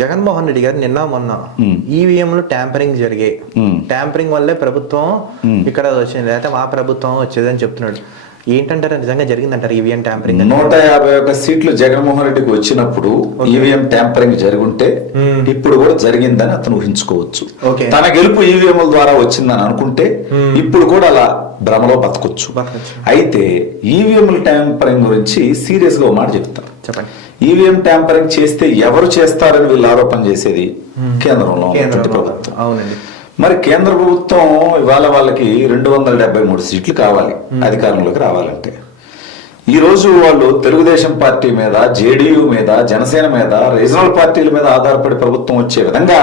జగన్మోహన్ రెడ్డి గారు నిన్న మొన్న ఈవీఎంలు ట్యాంపరింగ్ జరిగాయి, ట్యాంపరింగ్ వల్లే ప్రభుత్వం ఇక్కడ వచ్చింది, లేకపోతే మా ప్రభుత్వం వచ్చేదని చెప్తున్నాడు. ఏంటంటారు, నిజంగా జరిగిందంటారు ఈవీఎం ట్యాంపరింగ్? 151 సీట్లు జగన్మోహన్ రెడ్డికి వచ్చినప్పుడు ఈవీఎం ట్యాంపరింగ్ జరుగుంటే ఇప్పుడు కూడా జరిగిందని అతను ఊహించుకోవచ్చు. తన గెలుపు ఈవీఎంల ద్వారా వచ్చిందని అనుకుంటే ఇప్పుడు కూడా అలా భ్రమలో బతకొచ్చు. అయితే ఈవీఎంల ట్యాంపరింగ్ గురించి సీరియస్ గా ఒక మాట చెప్తాను. చెప్పండి. ఈవీఎం ట్యాంపరింగ్ చేస్తే ఎవరు చేస్తారని వీళ్ళు ఆరోపణ చేసేది కేంద్రంలో ప్రభుత్వం. అవునండి. మరి కేంద్ర ప్రభుత్వం ఇవాళ వాళ్ళకి 273 సీట్లు కావాలి అధికారంలోకి రావాలంటే. ఈ రోజు వాళ్ళు తెలుగుదేశం పార్టీ మీద, జేడీయూ మీద, జనసేన మీద, రీజనల్ పార్టీల మీద ఆధారపడి ప్రభుత్వం వచ్చే విధంగా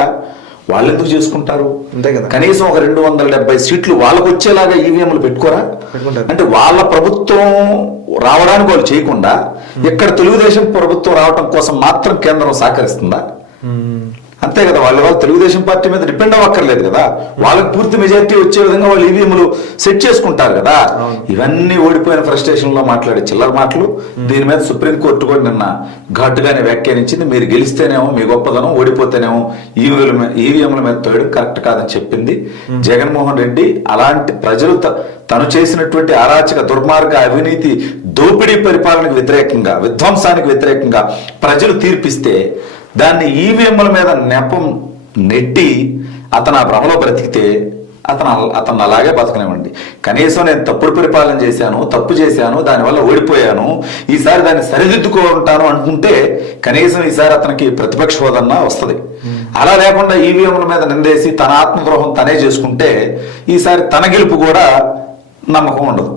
వాళ్ళు ఎందుకు చేసుకుంటారు? అంతే కదా. కనీసం ఒక 270 సీట్లు వాళ్ళకు వచ్చేలాగా ఈవీఎంలు పెట్టుకోరా? అంటే వాళ్ళ ప్రభుత్వం రావడానికి వాళ్ళు చేయకుండా ఇక్కడ తెలుగుదేశం ప్రభుత్వం రావడం కోసం మాత్రం కేంద్రం సహకరిస్తుందా? అంతే కదా. వాళ్ళు తెలుగుదేశం పార్టీ మీద డిపెండ్ అవ్వక్కర్లేదు కదా. వాళ్ళకి పూర్తి మెజారిటీ వచ్చే విధంగా వాళ్ళు ఈవీఎంలు సెట్ చేసుకుంటారు కదా. ఇవన్నీ ఓడిపోయిన ఫ్రస్ట్రేషన్ లో మాట్లాడే చిల్లర మాటలు. దీని మీద సుప్రీంకోర్టు కూడా నిన్న ఘాటుగానే వ్యాఖ్యానించింది. మీరు గెలిస్తేనేమో మీ గొప్పదనం, ఓడిపోతేనేమో ఈవీఎంల మీద తోయడం కరెక్ట్ కాదని చెప్పింది. జగన్మోహన్ రెడ్డి అలాంటి ప్రజలు తను చేసినటువంటి అరాచక, దుర్మార్గ, అవినీతి, దోపిడీ పరిపాలనకు వ్యతిరేకంగా, విధ్వంసానికి వ్యతిరేకంగా ప్రజలు తీర్పిస్తే దాన్ని ఈవీఎంల మీద నెపం నెట్టి అతను ఆ భ్రమలో బ్రతికితే అతను అలాగే బతకనివ్వండి. కనీసం నేను తప్పుడు పరిపాలన చేశాను, తప్పు చేశాను, దానివల్ల ఓడిపోయాను, ఈసారి దాన్ని సరిదిద్దుకుంటాను అనుకుంటే కనీసం ఈసారి అతనికి ప్రతిపక్ష హోదన్నా వస్తుంది. అలా లేకుండా ఈవీఎంల మీద నిందేసి తన ఆత్మద్రోహం తనే చేసుకుంటే ఈసారి తన గెలుపు కూడా నమ్మకం ఉండదు.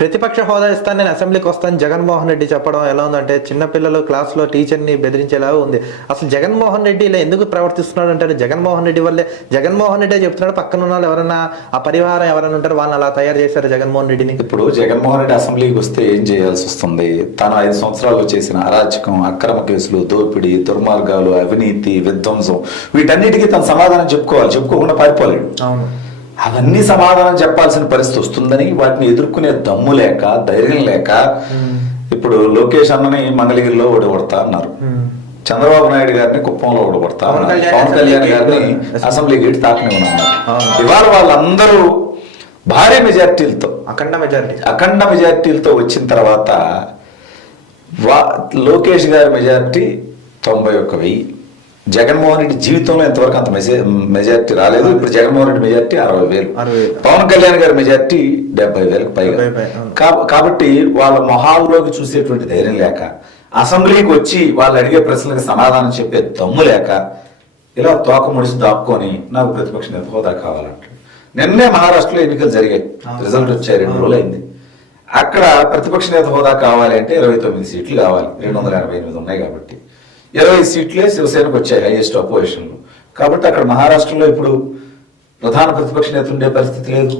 ప్రతిపక్ష హోదా ఇస్తాను, నేను అసెంబ్లీకి వస్తాను జగన్మోహన్ రెడ్డి చెప్పడం ఎలా ఉందంటే చిన్నపిల్లలు క్లాస్లో టీచర్ని బెదిరించేలా ఉంది. అసలు జగన్మోహన్ రెడ్డి ఇలా ఎందుకు ప్రవర్తిస్తున్నాడు అంటారు? జగన్మోహన్ రెడ్డి వల్లే, జగన్మోహన్ రెడ్డి చెప్తున్నాడు, పక్కన ఉన్న వాళ్ళు ఎవరన్నా ఆ పరివారం ఎవరైనా ఉంటారు వాళ్ళని అలా తయారు చేశారు జగన్మోహన్ రెడ్డిని. ఇప్పుడు జగన్మోహన్ రెడ్డి అసెంబ్లీకి వస్తే ఏం చేయాల్సి వస్తుంది? తను 5 సంవత్సరాల్లో చేసిన అరాచకం, అక్రమ కేసులు, దోపిడీ, దుర్మార్గాలు, అవినీతి, విధ్వంసం, వీటన్నిటికీ తను సమాధానం చెప్పుకోవాలి. చెప్పుకోకుండా పారిపోలేడు. అవును. అవన్నీ సమాధానం చెప్పాల్సిన పరిస్థితి వస్తుందని వాటిని ఎదుర్కొనే దమ్ము లేక, ధైర్యం లేక ఇప్పుడు లోకేష్ అన్నని మంగళగిరిలో ఓడగొడతా అన్నారు, చంద్రబాబు నాయుడు గారిని కుప్పంలో ఓడగొడతా అన్నారు, పవన్ కళ్యాణ్ గారిని అసెంబ్లీ గేట్ తాకనివ్వనున్నారు. ఇవాళ వాళ్ళందరూ భారీ మెజార్టీలతో, అఖండ మెజార్టీలతో వచ్చిన తర్వాత లోకేష్ గారి మెజార్టీ 91,000. జగన్మోహన్ రెడ్డి జీవితంలో ఎంతవరకు అంత మెజార్టీ రాలేదు. ఇప్పుడు జగన్మోహన్ రెడ్డి మెజార్టీ 60,000, పవన్ కళ్యాణ్ గారి మెజార్టీ 70,000కు పైగా. కాబట్టి వాళ్ళ మొహాల్లోకి చూసేటువంటి ధైర్యం లేక, అసెంబ్లీకి వచ్చి వాళ్ళు అడిగే ప్రశ్నలకు సమాధానం చెప్పే దమ్ము లేక ఇలా తోక ముడిసి దాక్కొని నాకు ప్రతిపక్ష నేత హోదా కావాలంటారు. నిన్నే మహారాష్ట్రలో ఎన్నికలు జరిగాయి, రిజల్ట్ వచ్చాయి, 2 రోజులు అయింది. అక్కడ ప్రతిపక్ష నేత హోదా కావాలి అంటే 29 సీట్లు కావాలి, 288 ఉన్నాయి కాబట్టి 20 సీట్లే శివసేనకు వచ్చాయి, హైయెస్ట్ అపోజిషన్లు. కాబట్టి అక్కడ మహారాష్ట్రలో ఇప్పుడు ప్రధాన ప్రతిపక్ష నేత ఉండే పరిస్థితి లేదు.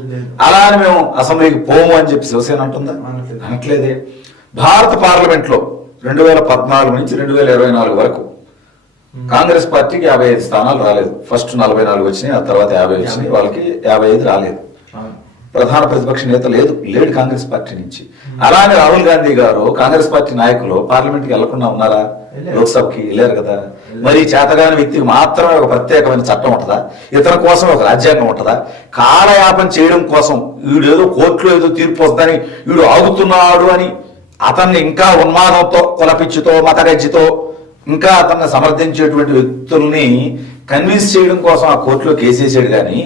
అలా అని మేము అసెంబ్లీకి పోము అని చెప్పి శివసేన అంటుందా? అనట్లేదే. భారత పార్లమెంట్ లో 2014 నుంచి 2024 వరకు కాంగ్రెస్ పార్టీకి 55 స్థానాలు రాలేదు. ఫస్ట్ 44 వచ్చినాయి, ఆ తర్వాత 50 వచ్చినాయి, వాళ్ళకి 55 రాలేదు. ప్రధాన ప్రతిపక్ష నేత లేడు కాంగ్రెస్ పార్టీ నుంచి. అలానే రాహుల్ గాంధీ గారు కాంగ్రెస్ పార్టీ నాయకులు పార్లమెంట్ కి వెళ్లకుండా ఉన్నారా? లోక్సభకి వెళ్ళారు కదా. మరి చేతగాని వ్యక్తికి మాత్రమే ఒక ప్రత్యేకమైన చట్టం ఉంటుందా? ఇతని కోసం ఒక రాజ్యాంగం ఉంటుందా? కాలయాపన చేయడం కోసం వీడు ఏదో కోర్టులో ఏదో తీర్పు వస్తుందని వీడు ఆగుతున్నాడు అని అతన్ని ఇంకా ఉన్మాదంతో, కులపిచ్చితో, మతగజ్జితో ఇంకా అతన్ని సమర్థించేటువంటి వ్యక్తుల్ని కన్విన్స్ చేయడం కోసం ఆ కోర్టులో కేసేసాడు. కానీ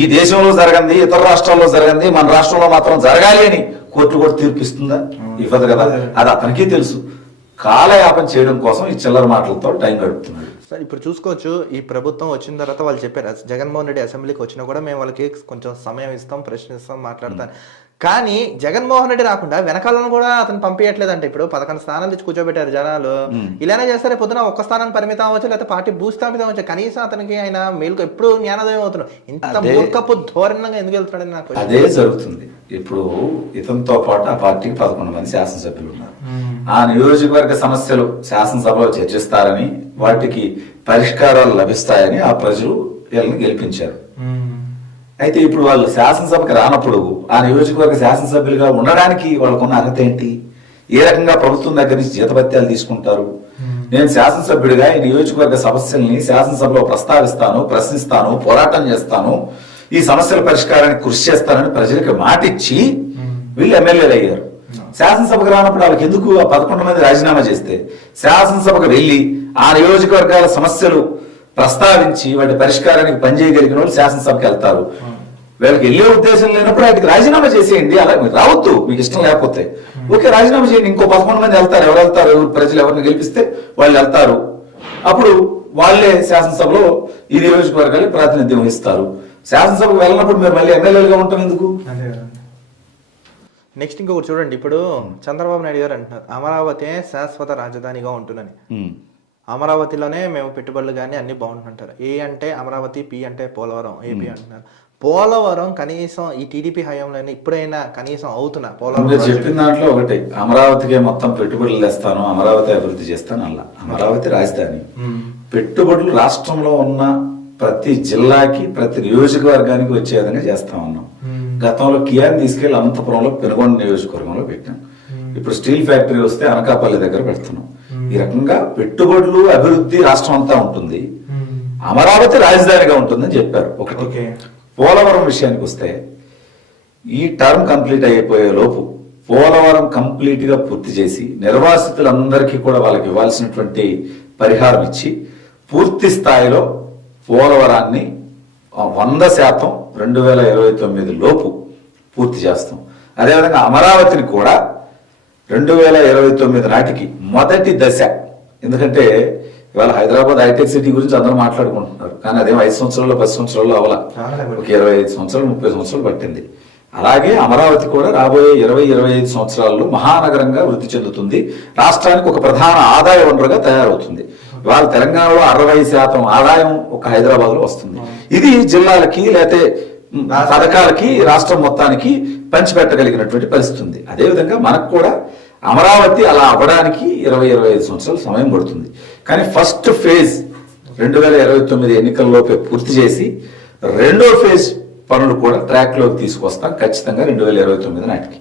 ఈ దేశంలో జరగంది, ఇతర రాష్ట్రాల్లో జరగంది, మన రాష్ట్రంలో మాత్రం జరగాలి అని కోర్టు కూడా తీర్పిస్తుందా? ఇవ్వదు కదా. అది అతనికి తెలుసు. కాలయాపన చేయడం కోసం ఈ చిల్లర మాటలతో టైం గడుపుతున్నాడు. సార్ ఇప్పుడు చూసుకోవచ్చు, ఈ ప్రభుత్వం వచ్చిన తర్వాత వాళ్ళు చెప్పారు జగన్మోహన్ రెడ్డి అసెంబ్లీకి వచ్చినా కూడా మేము వాళ్ళకి కొంచెం సమయం ఇస్తాం, ప్రశ్నిస్తాం, మాట్లాడతాం. కానీ జగన్మోహన్ రెడ్డి రాకుండా వెనకాలను కూడా అతను పంపించట్లేదంటే. ఇప్పుడు 11 స్థానాలు తెచ్చి కూర్చోబెట్టారు జనాలు. ఇలానే చేస్తారే పొద్దున ఒక్క స్థానాన్ని పరిమితం అవ్వచ్చు, లేకపోతే పార్టీ భూస్థాపితం అవ్వచ్చు. కనీసం అతనికి ఆయన మేలుకు ఎప్పుడు జ్ఞానోదయం అవుతున్నాడు. ఇంత మూర్ఖపు ధోరణంగా ఎందుకు వెళ్తున్నాడని నాకు అదే జరుగుతుంది. ఇప్పుడు ఇతనితో పాటు ఆ పార్టీకి 11 మంది శాసనసభ్యులు ఉన్నారు. ఆ నియోజకవర్గ సమస్యలు శాసనసభలో చర్చిస్తారని, వాటికి పరిష్కారాలు లభిస్తాయని ఆ ప్రజలు వీళ్ళని గెలిపించారు. అయితే ఇప్పుడు వాళ్ళు శాసనసభకి రానప్పుడు ఆ నియోజకవర్గ శాసనసభ్యులుగా ఉండడానికి వాళ్ళకున్న అర్హత ఏంటి? ఏ రకంగా ప్రభుత్వం దగ్గర నుంచి జీతభత్యాలు తీసుకుంటారు? నేను శాసనసభ్యుడిగా ఈ నియోజకవర్గ సమస్యల్ని శాసనసభలో ప్రస్తావిస్తాను, ప్రశ్నిస్తాను, పోరాటం చేస్తాను, ఈ సమస్యల పరిష్కారానికి కృషి చేస్తానని ప్రజలకు మాటిచ్చి వీళ్ళు ఎమ్మెల్యేలు అయ్యారు. శాసనసభకు రానప్పుడు వాళ్ళకి ఎందుకు ఆ 11 మంది రాజీనామా చేస్తే శాసనసభకు వెళ్ళి ఆ నియోజకవర్గాల సమస్యలు ప్రస్తావించి వాటి పరిష్కారానికి పనిచేయగలిగిన వాళ్ళు శాసనసభకి వెళ్తారు. వీళ్ళకి వెళ్ళే ఉద్దేశం లేనప్పుడు వాటికి రాజీనామా చేసేయండి. అలా మీరు రావద్దు, మీకు ఇష్టం లేకపోతే ఓకే రాజీనామా చేయండి. ఇంకో 11 మంది వెళ్తారు. ఎవరు వెళ్తారు? ప్రజలు ఎవరిని గెలిపిస్తే వాళ్ళు వెళ్తారు. అప్పుడు వాళ్ళే శాసనసభలో ఈ నియోజకవర్గాలకు ప్రాతినిధ్యం వహిస్తారు. శాసనసభకు వెళ్ళినప్పుడు మీరు మళ్ళీ ఎమ్మెల్యేలుగా ఉంటాం ఎందుకు? నెక్స్ట్ ఇంకొకటి చూడండి, ఇప్పుడు చంద్రబాబు నాయుడు గారు అంటున్నారు అమరావతి శాశ్వత రాజధానిగా ఉంటుందని. అమరావతిలోనే మేము పెట్టుబడులు కానీ అన్ని బాగుంటుంటారు. ఏ అంటే అమరావతి, పి అంటే పోలవరం, ఏపీ అంటున్నారు. పోలవరం కనీసం ఈ టీడీపీ హయాంలోనే ఇప్పుడైనా కనీసం అవుతున్నా పోలవరం? మీరు చెప్పిన దాంట్లో ఒకటి, అమరావతికి మొత్తం పెట్టుబడులు తెస్తాను, అమరావతి అభివృద్ధి చేస్తాను అలా. అమరావతి రాజధాని. పెట్టుబడులు రాష్ట్రంలో ఉన్న ప్రతి జిల్లాకి, ప్రతి నియోజకవర్గానికి వచ్చే విధంగా చేస్తా ఉన్నాం. గతంలో కియాని తీసుకెళ్లి అనంతపురంలో పెనుగొండ నియోజకవర్గంలో పెట్టాం. ఇప్పుడు స్టీల్ ఫ్యాక్టరీ వస్తే అనకాపల్లి దగ్గర పెడుతున్నాం. ఈ రకంగా పెట్టుబడులు అభివృద్ధి రాష్ట్రం అంతా ఉంటుంది, అమరావతి రాజధానిగా ఉంటుందని చెప్పారు. ఒకటి. పోలవరం విషయానికి వస్తే ఈ టర్మ్ కంప్లీట్ అయిపోయే లోపు పోలవరం కంప్లీట్ గా పూర్తి చేసి నిర్వాసితులందరికీ కూడా వాళ్ళకి ఇవ్వాల్సినటువంటి పరిహారం ఇచ్చి పూర్తి స్థాయిలో పోలవరాన్ని 100% 2029 లోపు పూర్తి చేస్తాం. అదేవిధంగా అమరావతిని కూడా 2029 నాటికి మొదటి దశ. ఎందుకంటే ఇవాళ హైదరాబాద్ హైటెక్ సిటీ గురించి అందరూ మాట్లాడుకుంటున్నారు, కానీ అదేం 5 సంవత్సరాలు 10 సంవత్సరాలు అవలా, ఒక 25 సంవత్సరాలు 30 సంవత్సరాలు పట్టింది. అలాగే అమరావతి కూడా రాబోయే 20-25 సంవత్సరాల్లో మహానగరంగా వృద్ధి చెందుతుంది, రాష్ట్రానికి ఒక ప్రధాన ఆదాయ వనరుగా తయారవుతుంది. ఇవాళ తెలంగాణలో 60% ఆదాయం ఒక హైదరాబాద్ లో వస్తుంది. ఇది జిల్లాలకి లేకపోతే పథకాలకి రాష్ట్రం మొత్తానికి పంచిపెట్టగలిగినటువంటి పరిస్థితి ఉంది. అదేవిధంగా మనకు కూడా అమరావతి అలా అవ్వడానికి 20-25 సంవత్సరాలు సమయం పడుతుంది. కానీ ఫస్ట్ ఫేజ్ 2029 ఎన్నికల్లోపే పూర్తి చేసి రెండో ఫేజ్ పనులు కూడా ట్రాక్ లోకి తీసుకొస్తాం ఖచ్చితంగా 2029 నాటికి.